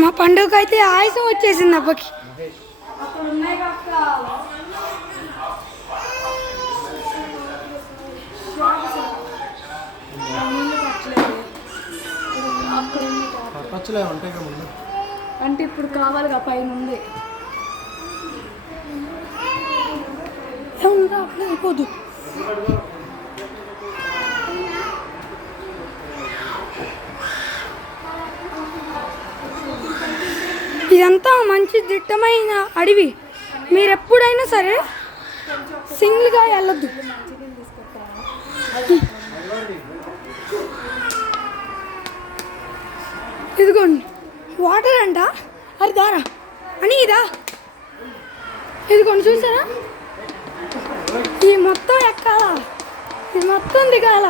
మా పండుగ అయితే ఆయుసం వచ్చేసింది అబ్బకి. అంటే ఇప్పుడు కావాలిగా పైన ఉంది. అయిపోదు. ఇదంతా మంచి దిట్టమైన అడవి. మీరు ఎప్పుడైనా సరే సింగిల్గా వెళ్ళొద్దు. ఇదిగోండి. వాటర్ అంట. అది దారా. అని ఇదా? ఇదిగోండి చూసారా? ఈ మొత్తం ఎక్కాలా? ఇది మొత్తం దిగాల?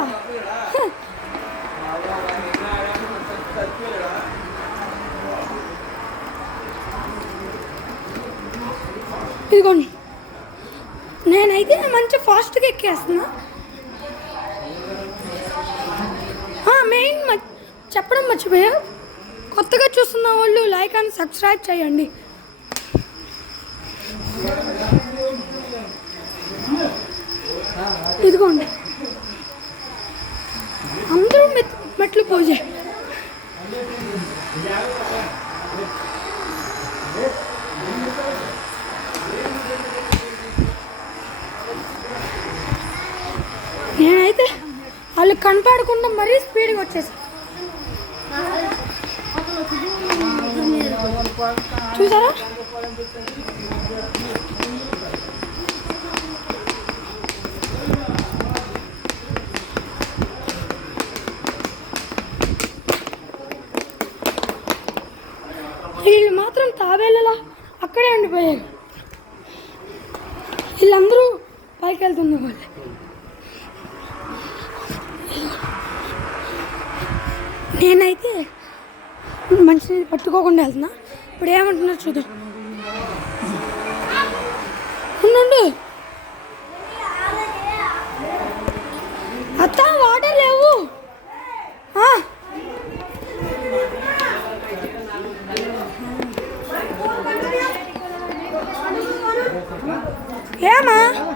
ఇదిగోండి. నేనైతే మంచి ఫాస్ట్గా ఎక్కేస్తున్నా. మెయిన్ చెప్పడం మర్చిపోయా. కొత్తగా చూస్తున్న వాళ్ళు లైక్ అండ్ సబ్స్క్రైబ్ చేయండి. ఇదిగోండి. అందరూ మెట్లు పూజ నేనైతే వాళ్ళు కనపడకుండా మరీ స్పీడ్గా వచ్చేసా చూసారా? వీళ్ళు మాత్రం తాబేళ్ళలా అక్కడే ఉండిపోయారు. వీళ్ళందరూ పైకి వెళ్తున్న వాళ్ళే నేనైతే మనిషిని పట్టుకోకుండా వెళ్తున్నా. ఇప్పుడు ఏమంటున్నారు చూద్దాం. ఉండండి. అత్త వాటర్ లేవు. ఏమా?